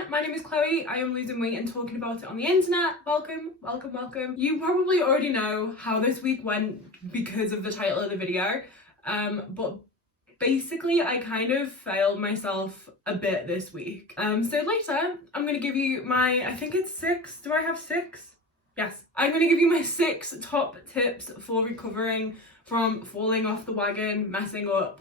everyone, my name is Chloe. I am losing weight and talking about it on the internet. Welcome, welcome, welcome. You probably already know how this week went because of the title of the video, but basically I kind of failed myself a bit this week. So later I'm going to give you my, I think it's 6, do I have 6? Yes. I'm going to give you my 6 top tips for recovering from falling off the wagon, messing up,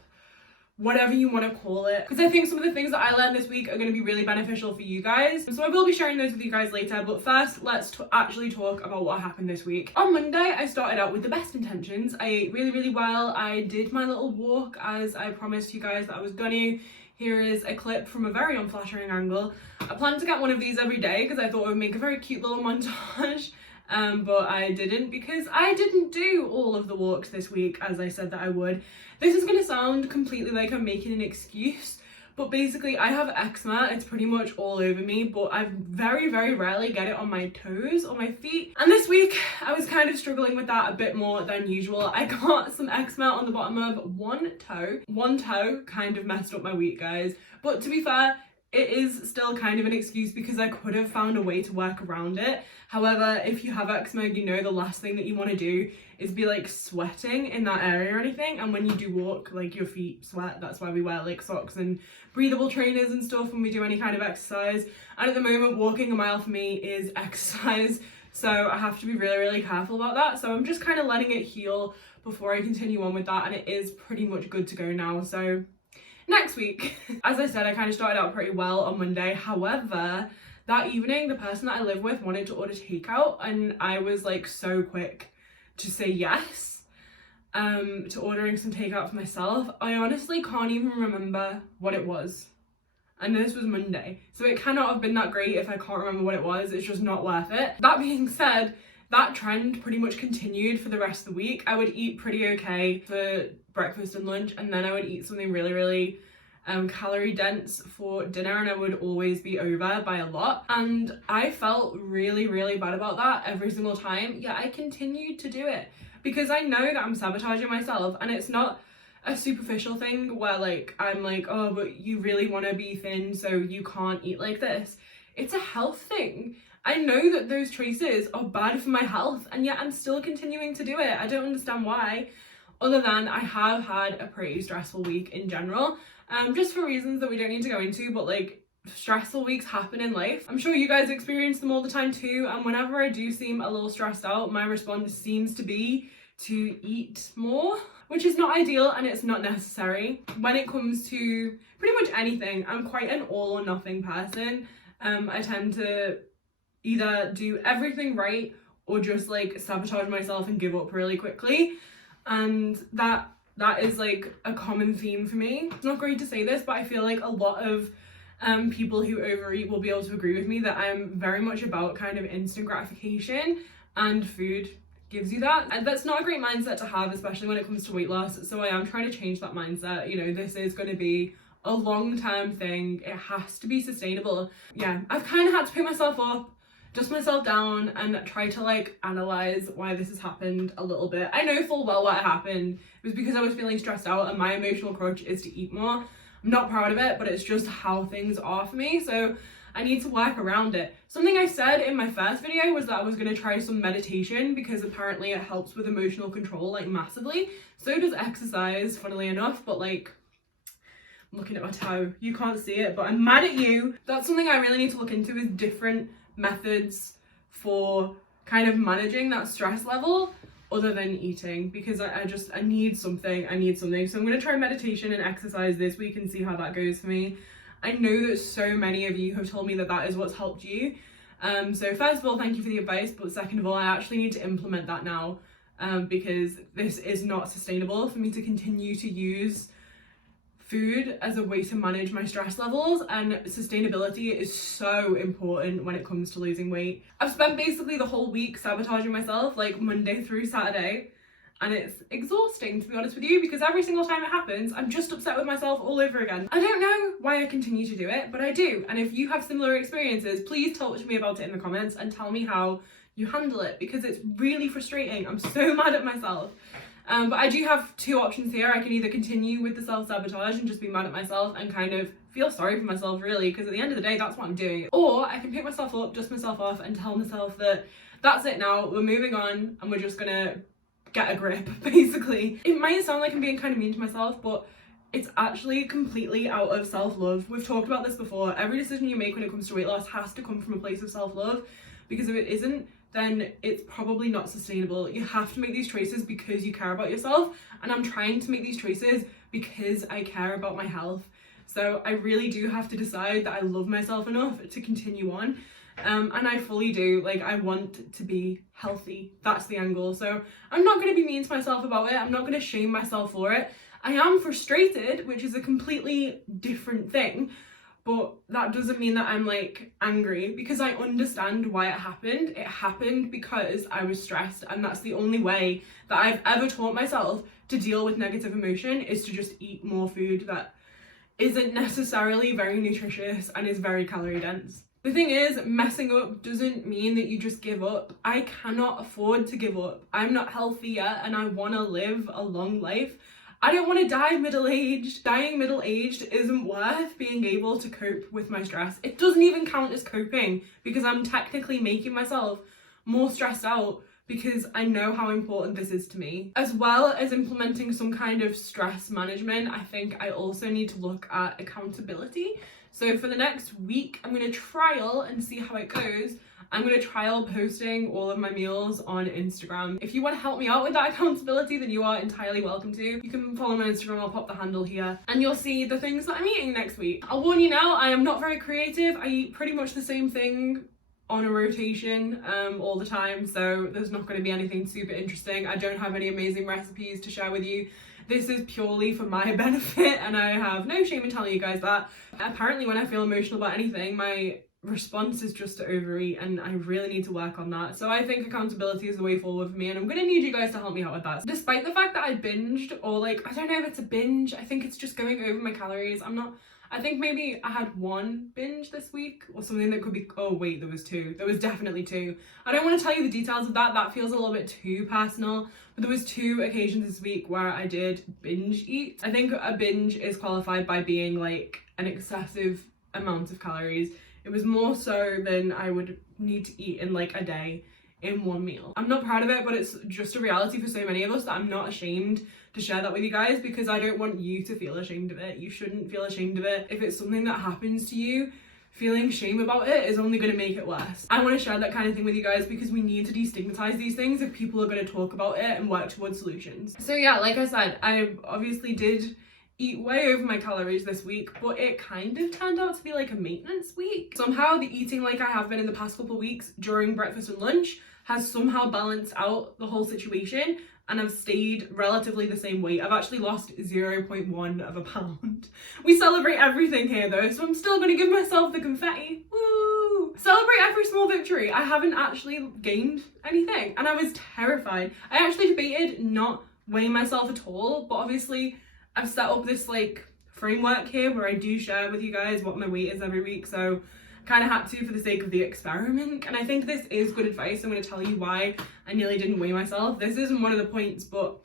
whatever you want to call it, because I think some of the things that I learned this week are going to be really beneficial for you guys, so I will be sharing those with you guys later. But first, let's actually talk about what happened this week. On Monday, I started out with the best intentions. I ate really well. I did my little walk as I promised you guys that I was gonna. Here is a clip from a very unflattering angle. I planned to get one of these every day because I thought it would make a very cute little montage. But I didn't, because I didn't do all of the walks this week as I said that I would. This is going to sound completely like I'm making an excuse, but basically I have eczema. It's pretty much all over me, but I very rarely get it on my toes or my feet. And this week I was kind of struggling with that a bit more than usual. I got some eczema on the bottom of one toe. One toe kind of messed up my week, guys. But to be fair, it is still kind of an excuse because I could have found a way to work around it. However, if you have eczema, you know the last thing that you want to do is be like sweating in that area or anything. And when you do walk, like your feet sweat. That's why we wear like socks and breathable trainers and stuff when we do any kind of exercise. And at the moment, walking a mile for me is exercise. So I have to be really careful about that. So I'm just kind of letting it heal before I continue on with that. And it is pretty much good to go now. So next week, as I said, I kind of started out pretty well on Monday. However, that evening, the person that I live with wanted to order takeout, and I was like so quick to say yes to ordering some takeout for myself. I honestly can't even remember what it was. And this was Monday, so it cannot have been that great if I can't remember what it was. It's just not worth it. That being said, that trend pretty much continued for the rest of the week. I would eat pretty okay for breakfast and lunch, and then I would eat something really calorie dense for dinner, and I would always be over by a lot. And I felt really bad about that every single time. Yeah, I continued to do it because I know that I'm sabotaging myself, and it's not a superficial thing where like I'm like, oh, but you really want to be thin so you can't eat like this. It's a health thing. I know that those choices are bad for my health, and yet I'm still continuing to do it. I don't understand why, other than I have had a pretty stressful week in general, just for reasons that we don't need to go into, but like stressful weeks happen in life. I'm sure you guys experience them all the time too, and whenever I do seem a little stressed out, my response seems to be to eat more, which is not ideal and it's not necessary. When it comes to pretty much anything, I'm quite an all or nothing person. I tend to either do everything right or just like sabotage myself and give up really quickly, and that is like a common theme for me. It's not great to say this, but I feel like a lot of people who overeat will be able to agree with me that I'm very much about kind of instant gratification, and food gives you that, and that's not a great mindset to have, especially when it comes to weight loss. So I am trying to change that mindset. You know, this is going to be a long-term thing. It has to be sustainable. Yeah, I've kind of had to pick myself up, dust myself down, and try to like analyze why this has happened a little bit. I know full well what happened. It was because I was feeling stressed out, and my emotional crutch is to eat more. I'm not proud of it, but it's just how things are for me, so I need to work around it. Something I said in my first video was that I was going to try some meditation because apparently it helps with emotional control like massively. So does exercise, funnily enough, but like, I'm looking at my toe. You can't see it, but I'm mad at you. That's something I really need to look into, is different methods for kind of managing that stress level other than eating, because I need something. So I'm going to try meditation and exercise this week and see how that goes for me. I know that so many of you have told me that that is what's helped you. So first of all, thank you for the advice, but second of all, I actually need to implement that now, because this is not sustainable for me to continue to use food as a way to manage my stress levels, and sustainability is so important when it comes to losing weight. I've spent basically the whole week sabotaging myself, like Monday through Saturday, and it's exhausting, to be honest with you, because every single time it happens, I'm just upset with myself all over again. I don't know why I continue to do it, but I do. And if you have similar experiences, please talk to me about it in the comments and tell me how you handle it, because it's really frustrating. I'm so mad at myself. But I do have two options here. I can either continue with the self-sabotage and just be mad at myself and kind of feel sorry for myself, really, because at the end of the day, that's what I'm doing. Or I can pick myself up, dust myself off, and tell myself that that's it now, we're moving on, and we're just gonna get a grip, basically. It might sound like I'm being kind of mean to myself, but it's actually completely out of self-love. We've talked about this before. Every decision you make when it comes to weight loss has to come from a place of self-love, because if it isn't, then it's probably not sustainable. You have to make these choices because you care about yourself, and I'm trying to make these choices because I care about my health. So I really do have to decide that I love myself enough to continue on. And I fully do. Like, I want to be healthy. That's the end goal. So I'm not going to be mean to myself about it. I'm not going to shame myself for it. I am frustrated, which is a completely different thing. But that doesn't mean that I'm like angry, because I understand why it happened. It happened because I was stressed, and that's the only way that I've ever taught myself to deal with negative emotion, is to just eat more food that isn't necessarily very nutritious and is very calorie dense. The thing is, messing up doesn't mean that you just give up. I cannot afford to give up. I'm not healthy yet, and I want to live a long life. I don't want to die middle-aged. Dying middle-aged isn't worth being able to cope with my stress. It doesn't even count as coping, because I'm technically making myself more stressed out because I know how important this is to me. As well as implementing some kind of stress management, I think I also need to look at accountability. So for the next week, I'm going to trial and see how it goes. I'm going to trial posting all of my meals on Instagram. If you want to help me out with that accountability, then you are entirely welcome to. You can follow my Instagram, I'll pop the handle here, and you'll see the things that I'm eating next week. I'll warn you now, I am not very creative. I eat pretty much the same thing on a rotation all the time, so there's not going to be anything super interesting. I don't have any amazing recipes to share with you. This is purely for my benefit, and I have no shame in telling you guys that. Apparently, when I feel emotional about anything, my response is just to overeat, and I really need to work on that. So I think accountability is the way forward for me, and I'm gonna need you guys to help me out with that. Despite the fact that I binged, or like, I don't know if it's a binge, I think it's just going over my calories. I think maybe I had one binge this week, or something that could be, oh wait, there was two. There was definitely two. I don't want to tell you the details of that, that feels a little bit too personal, but there was 2 occasions this week where I did binge eat. I think a binge is qualified by being like an excessive amount of calories. It was more so than I would need to eat in like a day in one meal. I'm not proud of it, but it's just a reality for so many of us that I'm not ashamed to share that with you guys, because I don't want you to feel ashamed of it. You shouldn't feel ashamed of it. If it's something that happens to you, feeling shame about it is only going to make it worse. I want to share that kind of thing with you guys because we need to destigmatize these things if people are going to talk about it and work towards solutions. So yeah, like I said, I obviously did eat way over my calories this week, but it kind of turned out to be like a maintenance week. Somehow the eating like I have been in the past couple of weeks during breakfast and lunch has somehow balanced out the whole situation, and I've stayed relatively the same weight. I've actually lost 0.1 of a pound. We celebrate everything here though, so I'm still gonna give myself the confetti. Woo! Celebrate every small victory. I haven't actually gained anything, and I was terrified. I actually debated not weighing myself at all, but obviously I've set up this like framework here where I do share with you guys what my weight is every week, so kind of had to for the sake of the experiment. And I think this is good advice. I'm going to tell you why I nearly didn't weigh myself. This isn't one of the points, but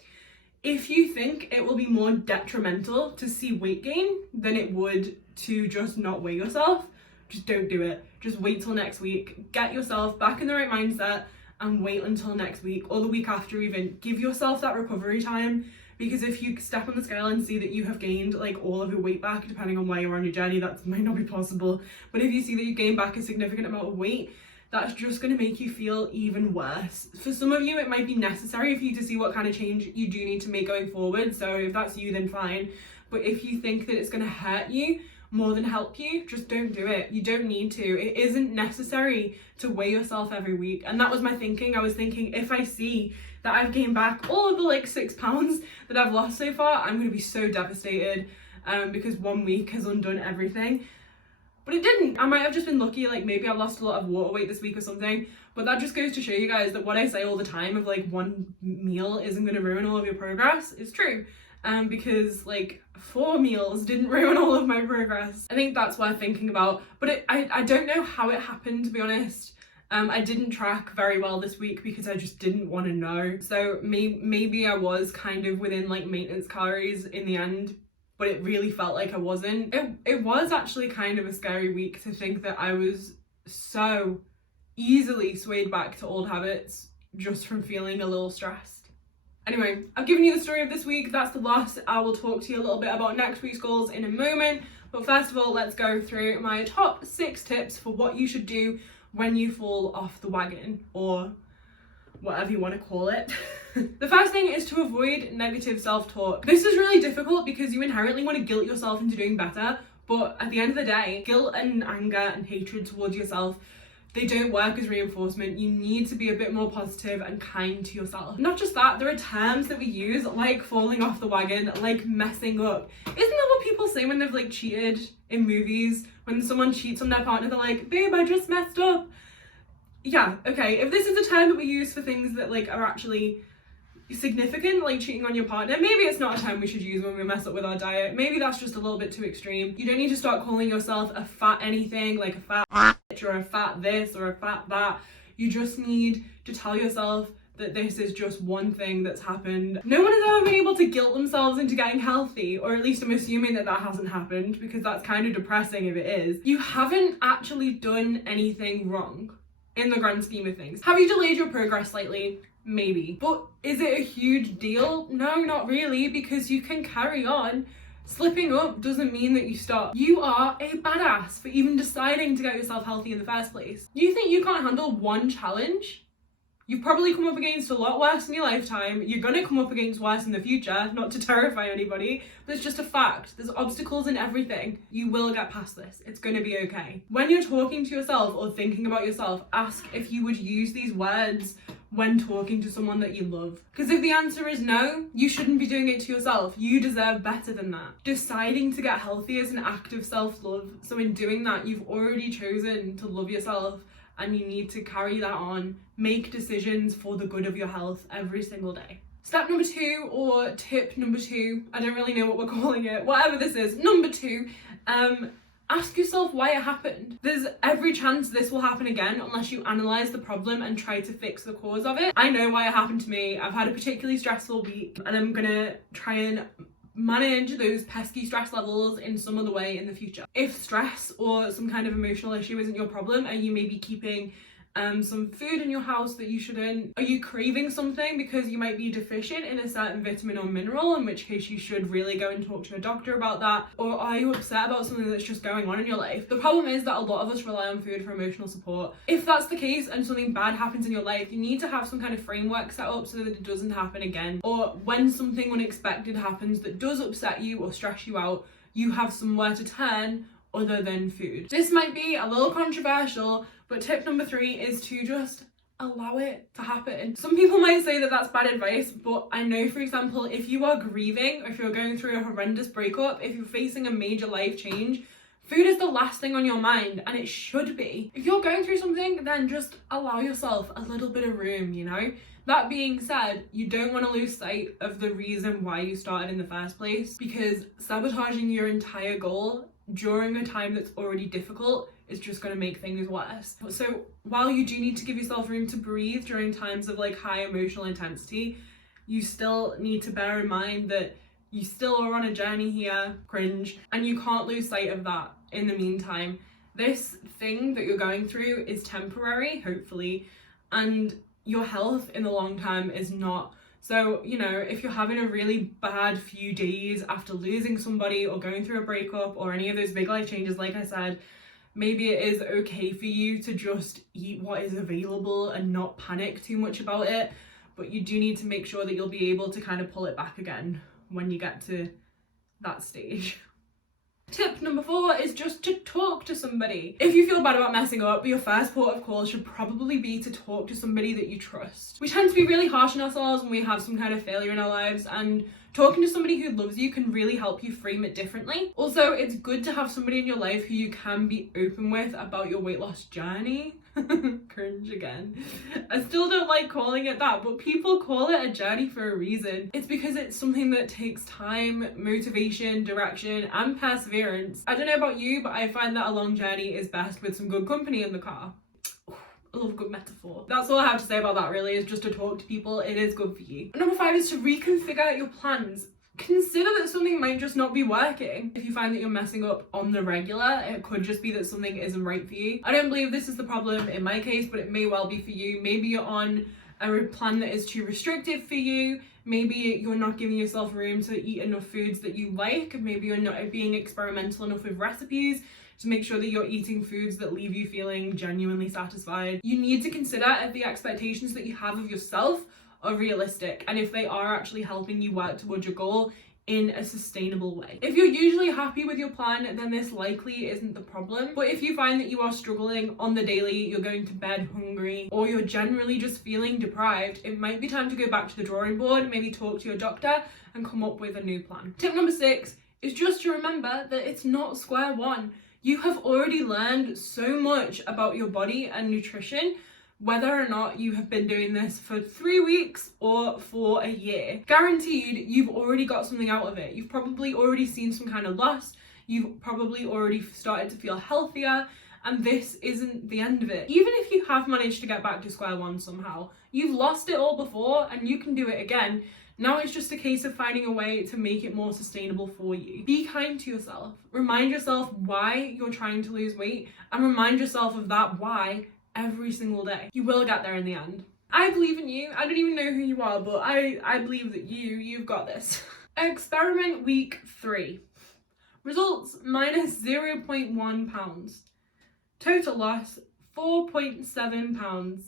if you think it will be more detrimental to see weight gain than it would to just not weigh yourself, just don't do it. Just wait till next week. Get yourself back in the right mindset and wait until next week or the week after even. Give yourself that recovery time. Because if you step on the scale and see that you have gained like all of your weight back, depending on where you are on your journey, that might not be possible. But if you see that you gain back a significant amount of weight, that's just going to make you feel even worse. For some of you, it might be necessary for you to see what kind of change you do need to make going forward. So if that's you, then fine. But if you think that it's going to hurt you more than help you, just don't do it. You don't need to. It isn't necessary to weigh yourself every week. And that was my thinking. I was thinking, if I see that I've gained back all of the like 6 pounds that I've lost so far, I'm going to be so devastated because 1 week has undone everything. But it didn't. I might have just been lucky, like maybe I've lost a lot of water weight this week or something, but that just goes to show you guys that what I say all the time of like one meal isn't going to ruin all of your progress is true. Because like 4 meals didn't ruin all of my progress. I think that's worth thinking about, but I don't know how it happened, to be honest. I didn't track very well this week because I just didn't want to know. So maybe I was kind of within like maintenance calories in the end, but it really felt like I wasn't. It was actually kind of a scary week to think that I was so easily swayed back to old habits just from feeling a little stressed. Anyway, I've given you the story of this week. That's the last. I will talk to you a little bit about next week's goals in a moment. But first of all, let's go through my top 6 tips for what you should do when you fall off the wagon, or whatever you want to call it. The first thing is to avoid negative self-talk. This is really difficult because you inherently want to guilt yourself into doing better, but at the end of the day, guilt and anger and hatred towards yourself, they don't work as reinforcement. You need to be a bit more positive and kind to yourself. Not just that, there are terms that we use like falling off the wagon, like messing up. Isn't that what people say when they've like cheated in movies? When someone cheats on their partner, they're like, babe, I just messed up. Yeah, okay, if this is a term that we use for things that like are actually significant, like cheating on your partner, maybe it's not a term we should use when we mess up with our diet. Maybe that's just a little bit too extreme. You don't need to start calling yourself a fat anything, like a fat bitch or a fat this or a fat that. You just need to tell yourself that this is just one thing that's happened. No one has ever been able to guilt themselves into getting healthy, or at least I'm assuming that that hasn't happened, because that's kind of depressing if it is. You haven't actually done anything wrong in the grand scheme of things. Have you delayed your progress slightly? Maybe. But is it a huge deal? No, not really, because you can carry on. Slipping up doesn't mean that you stop. You are a badass for even deciding to get yourself healthy in the first place. You think you can't handle one challenge? You've probably come up against a lot worse in your lifetime. You're gonna come up against worse in the future, not to terrify anybody, but it's just a fact. There's obstacles in everything. You will get past this. It's gonna be okay. When you're talking to yourself or thinking about yourself, ask if you would use these words when talking to someone that you love. Because if the answer is no, you shouldn't be doing it to yourself. You deserve better than that. Deciding to get healthy is an act of self-love. So in doing that, you've already chosen to love yourself, and you need to carry that on. Make decisions for the good of your health every single day. Step number 2, or tip number 2, I don't really know what we're calling it, whatever this is. Number 2, ask yourself why it happened. There's every chance this will happen again unless you analyze the problem and try to fix the cause of it. I know why it happened to me. I've had a particularly stressful week, and I'm gonna try and manage those pesky stress levels in some other way in the future. If stress or some kind of emotional issue isn't your problem, and you may be keeping some food in your house that you shouldn't, are you craving something because you might be deficient in a certain vitamin or mineral, in which case you should really go and talk to a doctor about that? Or are you upset about something that's just going on in your life? The problem is that a lot of us rely on food for emotional support. If that's the case and something bad happens in your life, you need to have some kind of framework set up so that it doesn't happen again. Or when something unexpected happens that does upset you or stress you out, you have somewhere to turn other than food. This might be a little controversial, but tip number 3 is to just allow it to happen. Some people might say that that's bad advice, but I know, for example, if you are grieving, or if you're going through a horrendous breakup, if you're facing a major life change, food is the last thing on your mind, and it should be. If you're going through something, then just allow yourself a little bit of room, you know? That being said, you don't want to lose sight of the reason why you started in the first place, because sabotaging your entire goal during a time that's already difficult is just going to make things worse. So while you do need to give yourself room to breathe during times of like high emotional intensity, you still need to bear in mind that you still are on a journey here, cringe, and you can't lose sight of that in the meantime. This thing that you're going through is temporary, hopefully, and your health in the long term is not. So, you know, if you're having a really bad few days after losing somebody or going through a breakup or any of those big life changes, like I said, maybe it is okay for you to just eat what is available and not panic too much about it. But you do need to make sure that you'll be able to kind of pull it back again when you get to that stage. Tip number 4 is just to talk to somebody. If you feel bad about messing up, your first port of call should probably be to talk to somebody that you trust. We tend to be really harsh on ourselves when we have some kind of failure in our lives, and talking to somebody who loves you can really help you frame it differently. Also, it's good to have somebody in your life who you can be open with about your weight loss journey. Cringe again. I still don't like calling it that, but people call it a journey for a reason. It's because it's something that takes time, motivation, direction, and perseverance. I don't know about you, but I find that a long journey is best with some good company in the car. I love a good metaphor. That's all I have to say about that really, is just to talk to people. It is good for you. Number 5 is to reconfigure your plans. Consider that something might just not be working. If you find that you're messing up on the regular, it could just be that something isn't right for you. I don't believe this is the problem in my case, but it may well be for you. Maybe you're on a plan that is too restrictive for you. Maybe you're not giving yourself room to eat enough foods that you like. Maybe you're not being experimental enough with recipes to make sure that you're eating foods that leave you feeling genuinely satisfied. You need to consider if the expectations that you have of yourself are realistic and if they are actually helping you work towards your goal in a sustainable way. If you're usually happy with your plan, then this likely isn't the problem. But if you find that you are struggling on the daily, you're going to bed hungry, or you're generally just feeling deprived, it might be time to go back to the drawing board, maybe talk to your doctor and come up with a new plan. Tip number 6 is just to remember that it's not square one. You have already learned so much about your body and nutrition, whether or not you have been doing this for 3 weeks or for a year. Guaranteed, you've already got something out of it. You've probably already seen some kind of loss. You've probably already started to feel healthier, and this isn't the end of it. Even if you have managed to get back to square one somehow, you've lost it all before and you can do it again. Now it's just a case of finding a way to make it more sustainable for you. Be kind to yourself. Remind yourself why you're trying to lose weight, and remind yourself of that why every single day. You will get there in the end. I believe in you. I don't even know who you are, but I believe that you've got this. Experiment week 3. Results minus 0.1 pounds. Total loss 4.7 pounds.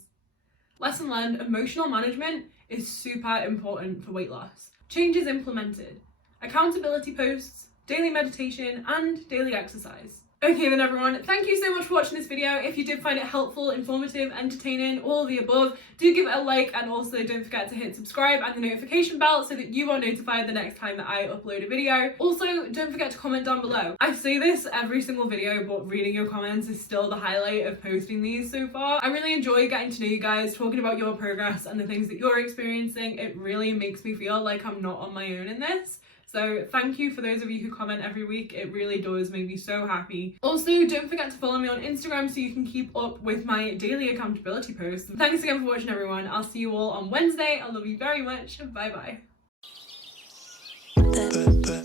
Lesson learned: emotional management is super important for weight loss. Changes implemented: accountability posts, daily meditation, and daily exercise. Okay then everyone, thank you so much for watching this video. If you did find it helpful, informative, entertaining, all of the above, do give it a like, and also don't forget to hit subscribe and the notification bell so that you are notified the next time that I upload a video. Also, don't forget to comment down below. I say this every single video, but reading your comments is still the highlight of posting these so far. I really enjoy getting to know you guys, talking about your progress and the things that you're experiencing. It really makes me feel like I'm not on my own in this. So thank you for those of you who comment every week. It really does make me so happy. Also, don't forget to follow me on Instagram so you can keep up with my daily accountability posts. Thanks again for watching everyone. I'll see you all on Wednesday. I love you very much. Bye bye.